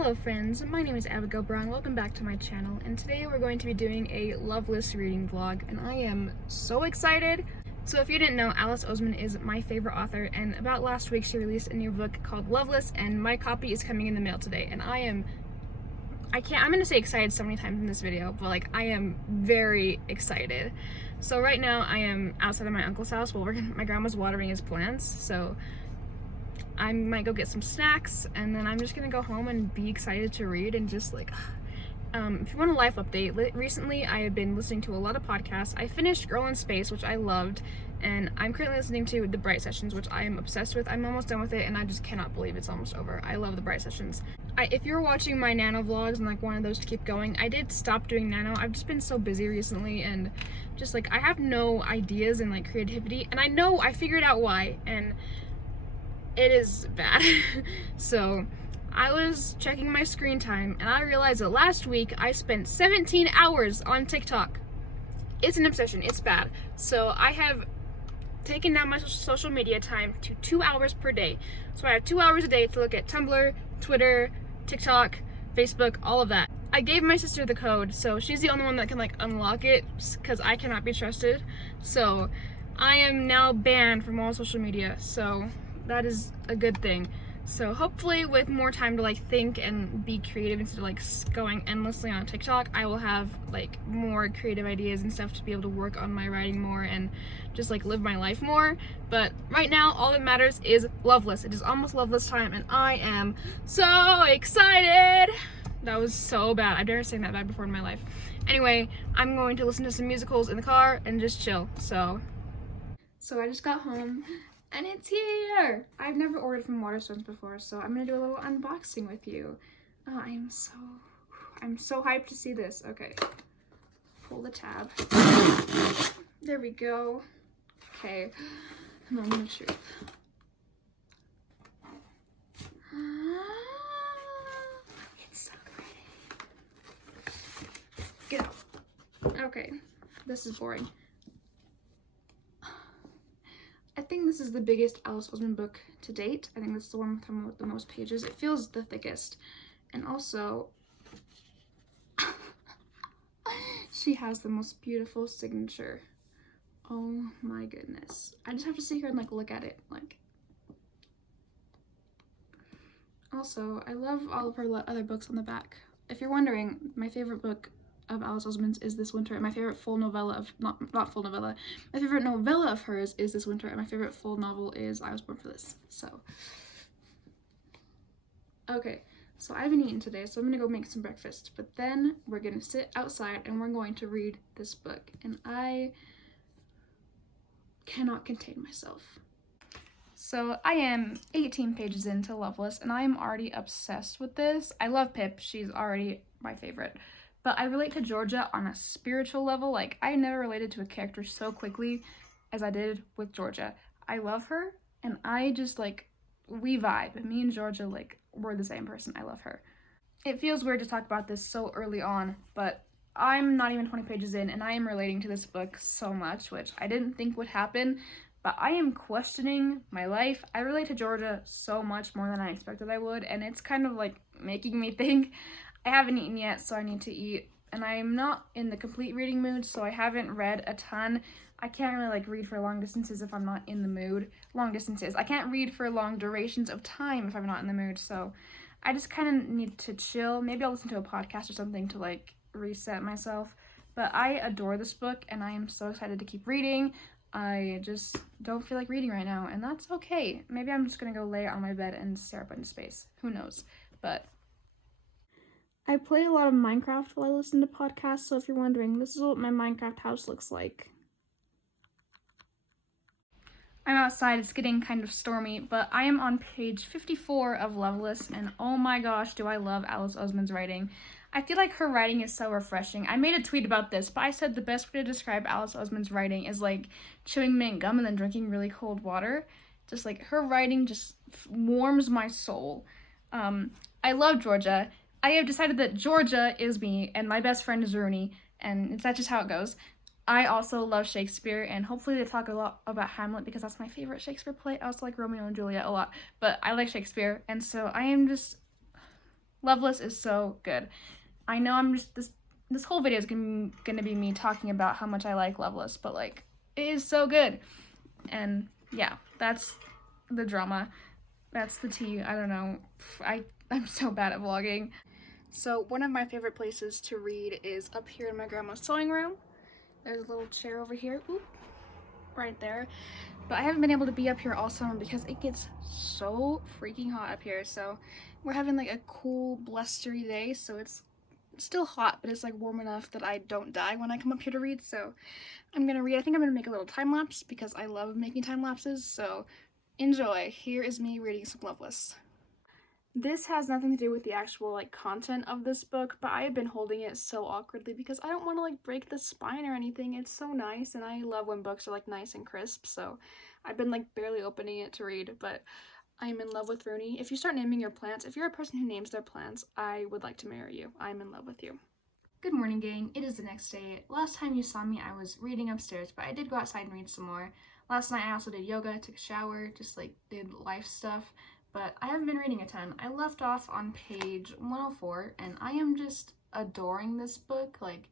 Hello friends, my name is 𝕆𝕉𝕄𝕟 and welcome back to my channel, and today we're going to be doing a Loveless reading vlog, and I am so excited! So if you didn't know, Alice Oseman is my favorite author, and about last week she released a new book called Loveless, and my copy is coming in the mail today, and I'm gonna say excited so many times in this video, but like I am very excited. So right now I am outside of my uncle's house while my grandma's watering his plants, so I might go get some snacks, and then I'm just gonna go home and be excited to read and just like, if you want a life update, recently I have been listening to a lot of podcasts. I finished Girl in Space, which I loved, and I'm currently listening to The Bright Sessions, which I am obsessed with. I'm almost done with it, and I just cannot believe it's almost over. I love The Bright Sessions. If you're watching my nano vlogs and like wanted those to keep going, I did stop doing nano. I've just been so busy recently, and just like I have no ideas and like creativity, and I figured out why, and it is bad. So I was checking my screen time and I realized that last week I spent 17 hours on TikTok. It's an obsession, it's bad. So I have taken down my social media time to 2 hours per day. So I have 2 hours a day to look at Tumblr, Twitter, TikTok, Facebook, all of that. I gave my sister the code, so she's the only one that can like unlock it because I cannot be trusted. So I am now banned from all social media, so that is a good thing. So hopefully with more time to like think and be creative instead of like going endlessly on TikTok, I will have like more creative ideas and stuff to be able to work on my writing more and just like live my life more. But right now all that matters is Loveless. It is almost Loveless time and I am so excited. That was so bad. I've never sang that bad before in my life. Anyway, I'm going to listen to some musicals in the car and just chill. So I just got home and it's here! I've never ordered from Waterstones before, so I'm gonna do a little unboxing with you. Oh, I'm so hyped to see this. Okay, pull the tab. There we go. Okay, moment of truth. It's so pretty. Go. Okay, this is boring. I think this is the biggest Alice Oseman book to date. I think this is the one with the most pages. It feels the thickest. And also, she has the most beautiful signature. Oh my goodness. I just have to sit here and like look at it. Like, also, I love all of her other books on the back. If you're wondering, my favorite book of Alice Oseman's is This Winter, and my favorite full novella of not full novella. My favorite novella of hers is This Winter, and my favorite full novel is I Was Born for This. So okay, so I haven't eaten today, so I'm gonna go make some breakfast, but then we're gonna sit outside and we're going to read this book, and I cannot contain myself. So I am 18 pages into Loveless, and I am already obsessed with this. I love Pip, she's already my favorite. But I relate to Georgia on a spiritual level. Like, I never related to a character so quickly as I did with Georgia. I love her, and I just, like, we vibe. Me and Georgia, like, we're the same person. I love her. It feels weird to talk about this so early on, but I'm not even 20 pages in, and I am relating to this book so much, which I didn't think would happen, but I am questioning my life. I relate to Georgia so much more than I expected I would, and it's kind of, like, making me think. I haven't eaten yet, so I need to eat, and I'm not in the complete reading mood, so I haven't read a ton. I can't really like read for long distances if I'm not in the mood. Long distances. I can't read for long durations of time if I'm not in the mood, so I just kind of need to chill. Maybe I'll listen to a podcast or something to like reset myself, but I adore this book, and I am so excited to keep reading. I just don't feel like reading right now, and that's okay. Maybe I'm just gonna go lay on my bed and stare up into space. Who knows? But I play a lot of Minecraft while I listen to podcasts, so if you're wondering, this is what my Minecraft house looks like. I'm outside, it's getting kind of stormy, but I am on page 54 of Loveless, and oh my gosh, do I love Alice Oseman's writing. I feel like her writing is so refreshing. I made a tweet about this, but I said the best way to describe Alice Oseman's writing is like chewing mint gum and then drinking really cold water. Just like, her writing just warms my soul. I love Georgia. I have decided that Georgia is me, and my best friend is Rooney, and that's just how it goes. I also love Shakespeare, and hopefully they talk a lot about Hamlet because that's my favorite Shakespeare play. I also like Romeo and Juliet a lot, but I like Shakespeare, and so I am just Loveless is so good. I know I'm just this whole video is gonna be me talking about how much I like Loveless, but like it is so good. And yeah, that's the drama. That's the tea. I don't know. I'm so bad at vlogging. So one of my favorite places to read is up here in my grandma's sewing room. There's a little chair over here. Oop, right there. But I haven't been able to be up here all summer because it gets so freaking hot up here. So we're having like a cool, blustery day, so it's still hot, but it's like warm enough that I don't die when I come up here to read. So I'm gonna read. I think I'm gonna make a little time lapse because I love making time lapses. So enjoy. Here is me reading some Loveless. This has nothing to do with the actual like content of this book, but I have been holding it so awkwardly because I don't want to like break the spine or anything. It's so nice, and I love when books are like nice and crisp, so I've been like barely opening it to read, but I'm in love with Rooney. If you start naming your plants, if you're a person who names their plants, I would like to marry you. I'm in love with you. Good morning, gang. It is the next day. Last time you saw me, I was reading upstairs, but I did go outside and read some more. Last night I also did yoga, took a shower, just like did life stuff. But I haven't been reading a ton. I left off on page 104, and I am just adoring this book. Like,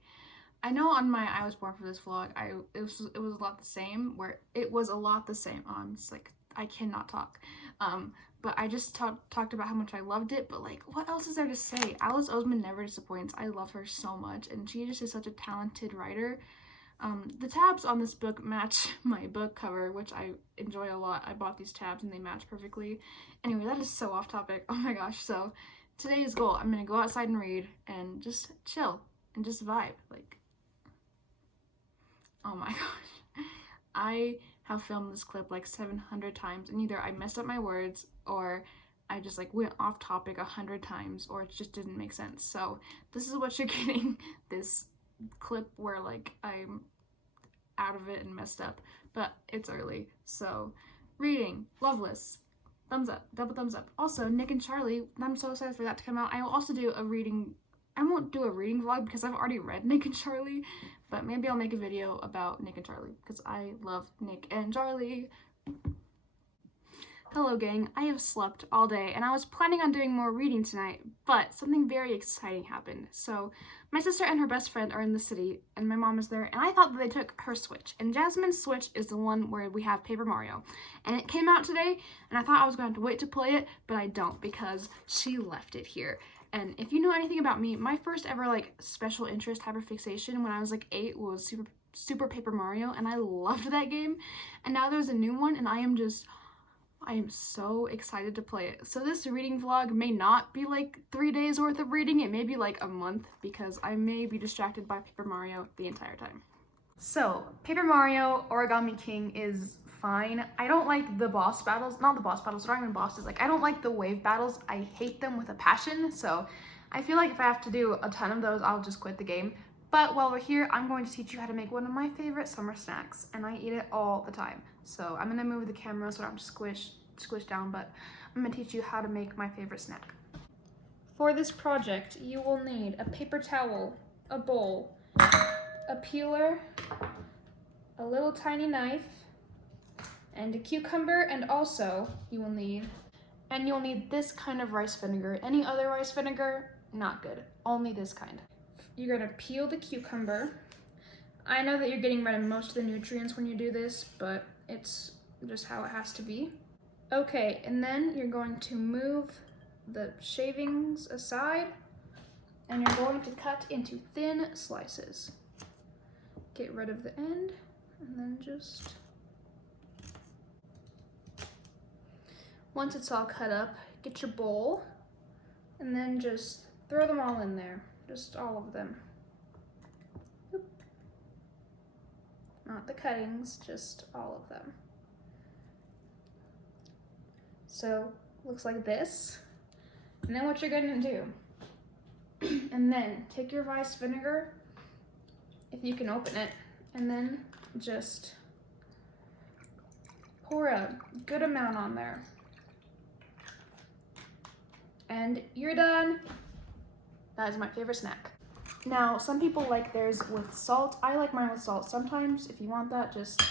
I know on my I Was Born for This vlog, it was a lot the same, where it was a lot the same. Oh, I'm just like, I cannot talk. But I just talked about how much I loved it, but like, what else is there to say? Alice Oseman never disappoints. I love her so much, and she just is such a talented writer. The tabs on this book match my book cover, which I enjoy a lot. I bought these tabs and they match perfectly. Anyway, that is so off topic. Oh my gosh. So today's goal, I'm gonna go outside and read and just chill and just vibe. Like, oh my gosh. I have filmed this clip like 700 times, and either I messed up my words or I just like went off topic 100 times, or it just didn't make sense. So this is what you're getting, this clip where like I'm out of it and messed up, but it's early. So reading Loveless, thumbs up, double thumbs up. Also Nick and Charlie, I'm so excited for that to come out. I will also do a reading, I won't do a reading vlog because I've already read Nick and Charlie, but maybe I'll make a video about Nick and Charlie because I love Nick and Charlie. Hello gang, I have slept all day and I was planning on doing more reading tonight, but something very exciting happened. So my sister and her best friend are in the city and my mom is there, and I thought that they took her Switch, and Jasmine's Switch is the one where we have Paper Mario, and it came out today and I thought I was going to have to wait to play it, but I don't because she left it here. And if you know anything about me, my first ever like special interest hyperfixation when I was like 8 was Super Paper Mario, and I loved that game, and now there's a new one and I am so excited to play it. So this reading vlog may not be like 3 days worth of reading, it may be like a month because I may be distracted by Paper Mario the entire time. So Paper Mario Origami King is fine. I don't like the boss battles, not the boss battles, they're not even bosses. Like, I don't like the wave battles. I hate them with a passion. So I feel like if I have to do a ton of those, I'll just quit the game. But while we're here, I'm going to teach you how to make one of my favorite summer snacks, and I eat it all the time. So I'm gonna move the camera so I don't squish down, but I'm gonna teach you how to make my favorite snack. For this project, you will need a paper towel, a bowl, a peeler, a little tiny knife, and a cucumber, and also you'll need this kind of rice vinegar. Any other rice vinegar, not good. Only this kind. You're gonna peel the cucumber. I know that you're getting rid of most of the nutrients when you do this, but it's just how it has to be. Okay, and then you're going to move the shavings aside, and you're going to cut into thin slices. Get rid of the end, and then just... Once it's all cut up, get your bowl, and then just throw them all in there. Just all of them. Oop. Not the cuttings, just all of them. So, looks like this. And then what you're gonna do, and then take your rice vinegar, if you can open it, and then just pour a good amount on there. And you're done. That is my favorite snack. Now, some people like theirs with salt. I like mine with salt. Sometimes, if you want that, just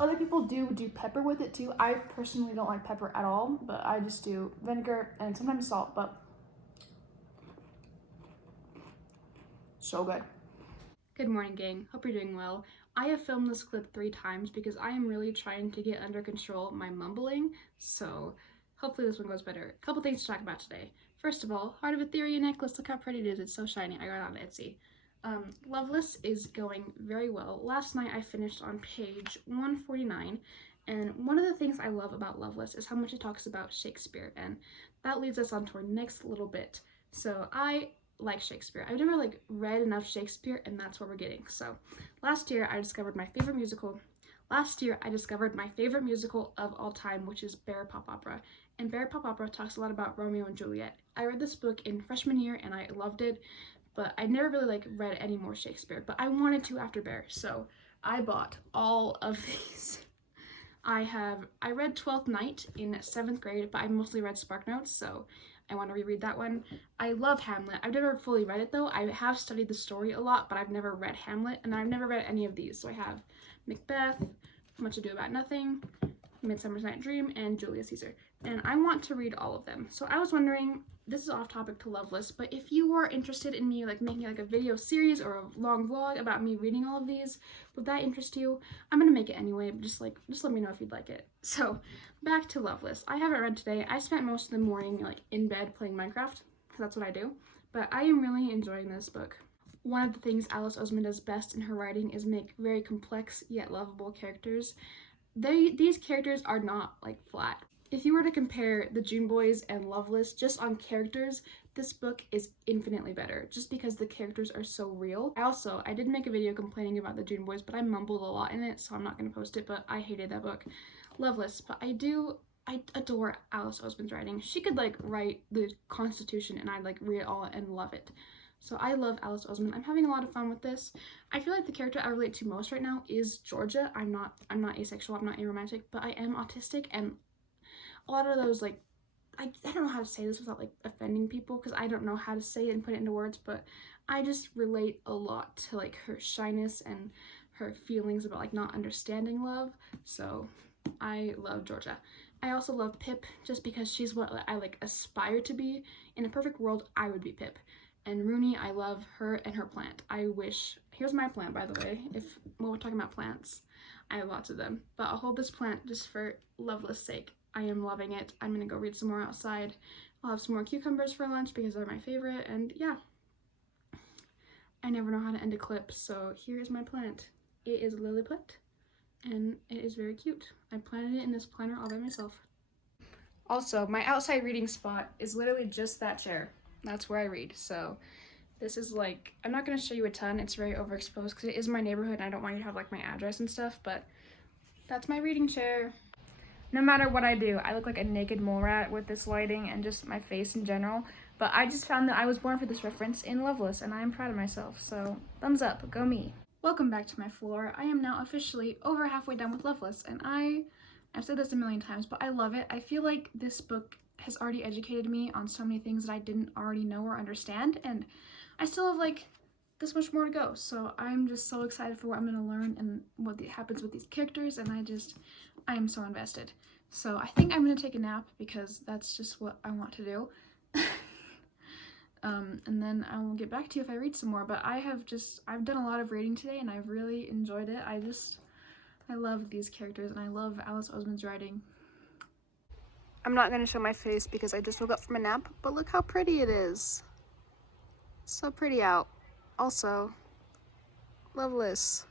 Other people do pepper with it too. I personally don't like pepper at all, but I just do vinegar and sometimes salt, but so good. Good morning, gang. Hope you're doing well. I have filmed this clip 3 times because I am really trying to get under control my mumbling, so hopefully this one goes better. A couple things to talk about today. First of all, Heart of Etheria necklace. Look how pretty it is. It's so shiny. I got it on Etsy. Loveless is going very well. Last night I finished on page 149, and one of the things I love about Loveless is how much it talks about Shakespeare, and that leads us on to our next little bit. So I like Shakespeare. I've never read enough Shakespeare, and that's what we're getting. So last year I discovered my favorite musical of all time, which is 𝕆𝕡𝕖 Opera. And 𝕆𝕡𝕖 Opera talks a lot about Romeo and Juliet. I read this book in freshman year and I loved it, but I never really read any more Shakespeare, but I wanted to after 𝕆, so I bought all of these. I read 12th Night in 7th grade, but I mostly read SparkNotes, so I want to reread that one. I love Hamlet. I've never fully read it though. I have studied the story a lot, but I've never read Hamlet, and I've never read any of these. So I have Macbeth, Much Ado About Nothing, Midsummer's Night Dream, and Julius Caesar. And I want to read all of them. So I was wondering, this is off topic to Loveless, but if you are interested in me making a video series or a long vlog about me reading all of these, would that interest you? I'm gonna make it anyway, but just let me know if you'd like it. So back to Loveless. I haven't read today. I spent most of the morning in bed playing Minecraft, because that's what I do. But I am really enjoying this book. One of the things Alice Oseman does best in her writing is make very complex yet lovable characters. These characters are not flat. If you were to compare the June Boys and Loveless just on characters, this book is infinitely better, just because the characters are so real. I did make a video complaining about the June Boys, but I mumbled a lot in it, so I'm not going to post it, but I hated that book. Loveless, but I adore Alice Oseman's writing. She could write the Constitution and I'd read it all and love it. So I love Alice Oseman. I'm having a lot of fun with this. I feel like the character I relate to most right now is Georgia. I'm not asexual, I'm not aromantic, but I am autistic, and a lot of those I don't know how to say this without offending people, because I don't know how to say it and put it into words, but I just relate a lot to her shyness and her feelings about not understanding love. So I love Georgia. I also love Pip, just because she's what I aspire to be. In a perfect world, I would be Pip. And Rooney, I love her and her plant. Here's my plant, by the way, when we're talking about plants. I have lots of them, but I'll hold this plant just for Loveless' sake. I am loving it. I'm gonna go read some more outside. I'll have some more cucumbers for lunch because they're my favorite, and yeah. I never know how to end a clip, so here is my plant. It is a lily plant, and it is very cute. I planted it in this planter all by myself. Also, my outside reading spot is literally just that chair. That's where I read, so this is I'm not going to show you a ton, it's very overexposed because it is my neighborhood and I don't want you to have my address and stuff, but that's my reading chair. No matter what I do, I look like a naked mole rat with this lighting and just my face in general, but I just found that I was born for this reference in Loveless, and I am proud of myself, so thumbs up, go me. Welcome back to my floor. I am now officially over halfway done with Loveless, and I've said this a million times, but I love it. I feel like this book has already educated me on so many things that I didn't already know or understand, and I still have this much more to go, so I'm just so excited for what I'm going to learn and what happens with these characters, and I am so invested. So I think I'm going to take a nap because that's just what I want to do. And then I will get back to you if I read some more, but I've done a lot of reading today and I've really enjoyed it. I love these characters and I love Alice Oseman's writing. I'm not going to show my face because I just woke up from a nap, but look how pretty it is. So pretty out. Also, Loveless.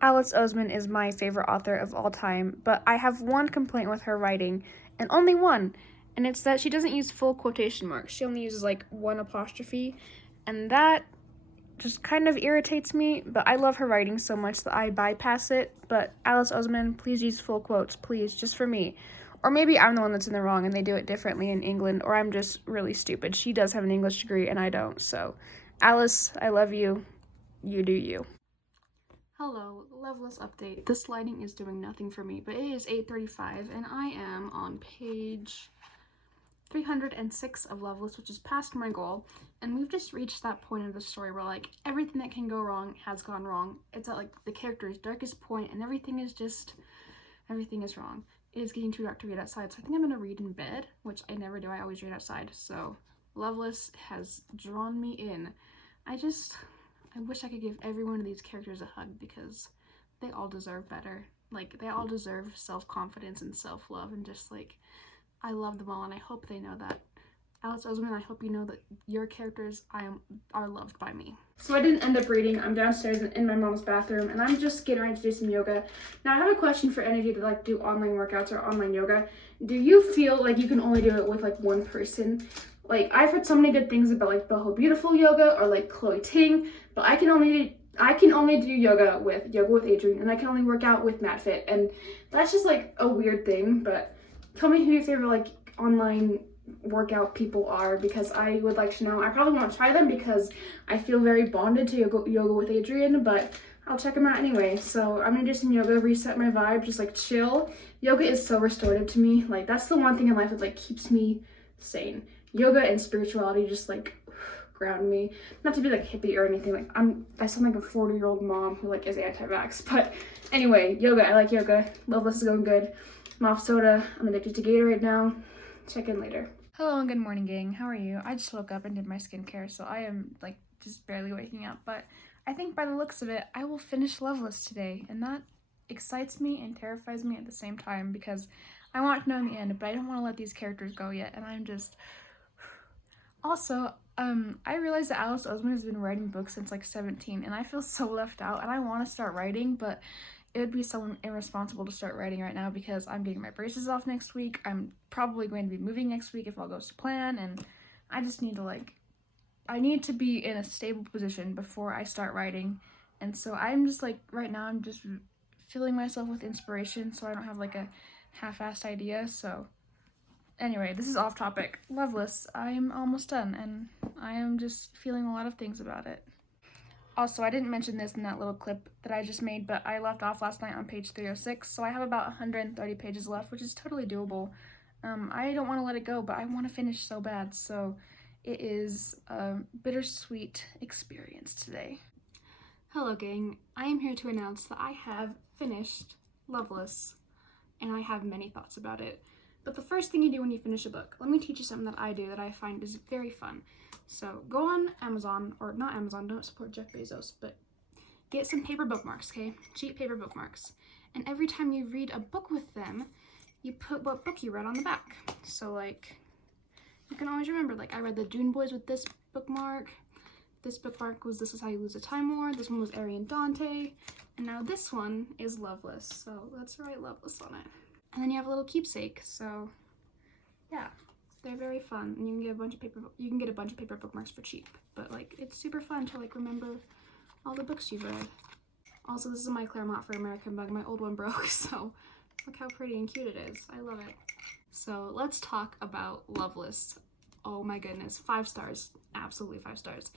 Alice Oseman is my favorite author of all time, but I have one complaint with her writing, and only one, and it's that she doesn't use full quotation marks. She only uses one apostrophe, and that just kind of irritates me, but I love her writing so much that I bypass it. But Alice Oseman, please use full quotes, please, just for me. Or maybe I'm the one that's in the wrong and they do it differently in England, or I'm just really stupid. She does have an English degree and I don't, so Alice, I love you. You do you. Hello, Loveless update. This lighting is doing nothing for me, but it is 8:35 and I am on page 306 of Loveless, which is past my goal, and we've just reached that point of the story where everything that can go wrong has gone wrong. It's at the character's darkest point and everything is just everything is wrong. It is getting too dark to read outside, so I think I'm gonna read in bed, which I never do. I always read outside. So Loveless has drawn me in. I wish I could give every one of these characters a hug because they all deserve better. Like, they all deserve self-confidence and self-love, and just like, I love them all, and I hope they know that. Alice Oseman, I hope you know that your characters are loved by me. So I didn't end up reading. I'm downstairs in my mom's bathroom, and I'm just getting ready to do some yoga. Now, I have a question for any of you that like do online workouts or online yoga. Do you feel like you can only do it with like one person? Like, I've heard so many good things about like Boho Beautiful Yoga or like Chloe Ting, but I can only do yoga with Adrian, and I can only work out with MatFit, and that's just like a weird thing. But tell me who your favorite like online workout people are, because I would like to know. I probably won't try them because I feel very bonded to yoga with Adrian, but I'll check them out anyway. So I'm gonna do some yoga, reset my vibe, just like chill. Yoga is so restorative to me. Like, that's the one thing in life that like keeps me sane. Yoga and spirituality just like ground me. Not to be like hippie or anything. Like, I sound like a 40-year-old mom who like is anti-vax. But anyway, yoga. I like yoga. Loveless is going good. I'm off soda. I'm addicted to Gatorade now. Check in later. Hello and good morning, gang. How are you? I just woke up and did my skincare, so I am like just barely waking up, but I think by the looks of it, I will finish Loveless today, and that excites me and terrifies me at the same time because I want to know in the end, but I don't want to let these characters go yet, and I'm just... Also, I realized that Alice Oseman has been writing books since like 17, and I feel so left out, and I want to start writing, but it would be so irresponsible to start writing right now because I'm getting my braces off next week. I'm probably going to be moving next week if all goes to plan, and I just need to I need to be in a stable position before I start writing. And so I'm just like, right now I'm just filling myself with inspiration so I don't have like a half-assed idea. So anyway, this is off topic. Loveless, I'm almost done, and I am just feeling a lot of things about it. Also, I didn't mention this in that little clip that I just made, but I left off last night on page 306, so I have about 130 pages left, which is totally doable. I don't want to let it go, but I want to finish so bad, so it is a bittersweet experience today. Hello, gang. I am here to announce that I have finished Loveless, and I have many thoughts about it. But the first thing you do when you finish a book, let me teach you something that I do that I find is very fun. So go on Amazon, or not Amazon, don't support Jeff Bezos, but get some paper bookmarks, okay? Cheap paper bookmarks. And every time you read a book with them, you put what book you read on the back. So like, you can always remember, like, I read the Dune Boys with this bookmark. This bookmark was This Is How You Lose a Time War. This one was Ari and Dante. And now this one is Loveless. So let's write Loveless on it. And then you have a little keepsake. So yeah, they're very fun. And you can get a bunch of paper bookmarks for cheap. But like, it's super fun to like remember all the books you've read. Also, this is my Claremont for American mug. My old one broke, so look how pretty and cute it is. I love it. So let's talk about Loveless. Oh my goodness, 5 stars, absolutely 5 stars.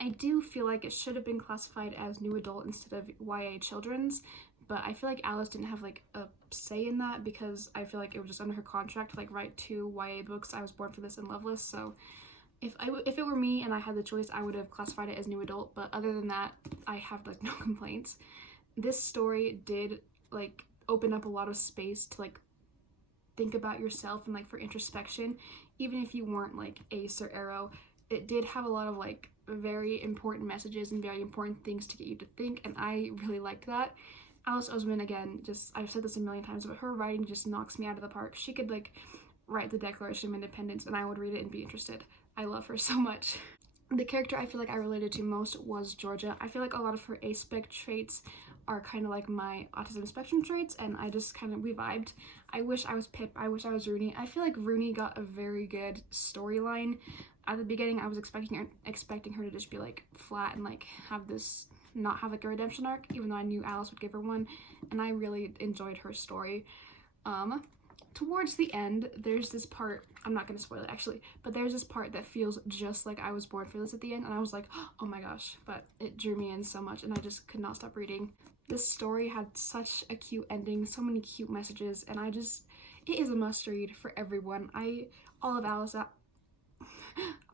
I do feel like it should have been classified as new adult instead of YA children's, but I feel like Alice didn't have like a say in that because I feel like it was just under her contract to like write 2 YA books. I Was Born for This and Loveless, so if it were me and I had the choice, I would have classified it as new adult, but other than that, I have like no complaints. This story did like open up a lot of space to like think about yourself and like for introspection. Even if you weren't like Ace or Arrow, it did have a lot of like very important messages and very important things to get you to think, and I really liked that. Alice Oseman, again, just, I've said this a million times, but her writing just knocks me out of the park. She could like write the Declaration of Independence and I would read it and be interested. I love her so much. The character I feel like I related to most was Georgia. I feel like a lot of her A-spec traits are kind of like my autism spectrum traits, and I just kind of, we vibed. I wish I was Pip, I wish I was Rooney. I feel like Rooney got a very good storyline. At the beginning, I was expecting her to just be like flat and like have this, not have like a redemption arc, even though I knew Alice would give her one, and I really enjoyed her story. Towards the end, there's this part, I'm not going to spoil it actually, but there's this part that feels just like I Was Born for This at the end, and I was like, oh my gosh, but it drew me in so much and I just could not stop reading. This story had such a cute ending, so many cute messages, and it is a must read for everyone. All of Alice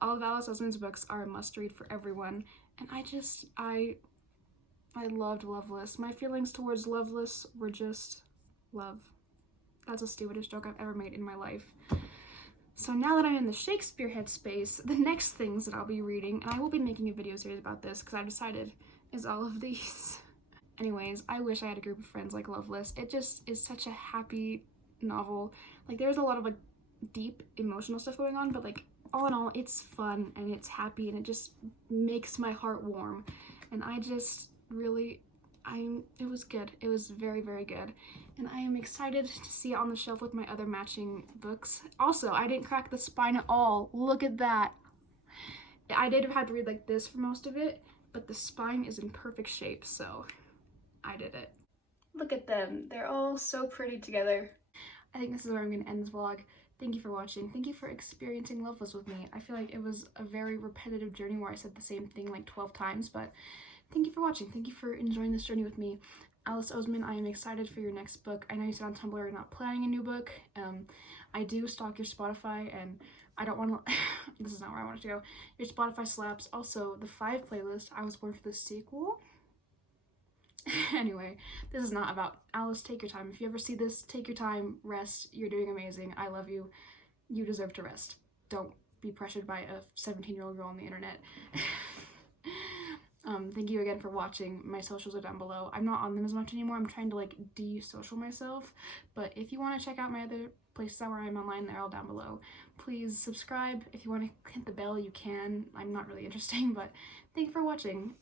Oseman's books are a must read for everyone, and I loved Loveless. My feelings towards Loveless were just love. That's the stupidest joke I've ever made in my life. So now that I'm in the Shakespeare headspace, the next things that I'll be reading, and I will be making a video series about this because I've decided, is all of these. Anyways, I wish I had a group of friends like Loveless. It just is such a happy novel. Like, there's a lot of like deep emotional stuff going on, but like all in all, it's fun and it's happy and it just makes my heart warm. And I just really, it was good. It was very, very good. And I am excited to see it on the shelf with my other matching books. Also, I didn't crack the spine at all. Look at that. I did have had to read like this for most of it, but the spine is in perfect shape, so I did it. Look at them. They're all so pretty together. I think this is where I'm going to end this vlog. Thank you for watching. Thank you for experiencing Loveless with me. I feel like it was a very repetitive journey where I said the same thing like 12 times, but thank you for watching. Thank you for enjoying this journey with me. Alice Oseman, I am excited for your next book. I know you said on Tumblr you're not planning a new book. I do stalk your Spotify, and I don't want to, this is not where I wanted to go. Your Spotify slaps. Also, the 5 playlist, I was born for the sequel. Anyway, this is not about Alice. Take your time. If you ever see this, take your time, rest. You're doing amazing. I love you. You deserve to rest. Don't be pressured by a 17-year-old girl on the internet. Thank you again for watching. My socials are down below. I'm not on them as much anymore. I'm trying to like de-social myself, but if you want to check out my other places where I'm online, they're all down below. Please subscribe. If you want to hit the bell, you can. I'm not really interesting, but thank you for watching.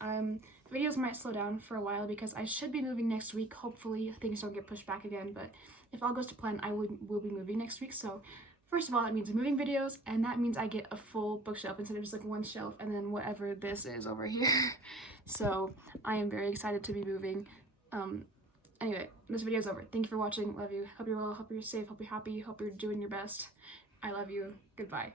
Videos might slow down for a while because I should be moving next week. Hopefully things don't get pushed back again, but if all goes to plan, I will be moving next week. So first of all, that means moving videos, and that means I get a full bookshelf instead of just like one shelf and then whatever this is over here. So I am very excited to be moving. Anyway, this video is over. Thank you for watching. Love you. Hope you're well. Hope you're safe. Hope you're happy. Hope you're doing your best. I love you. Goodbye.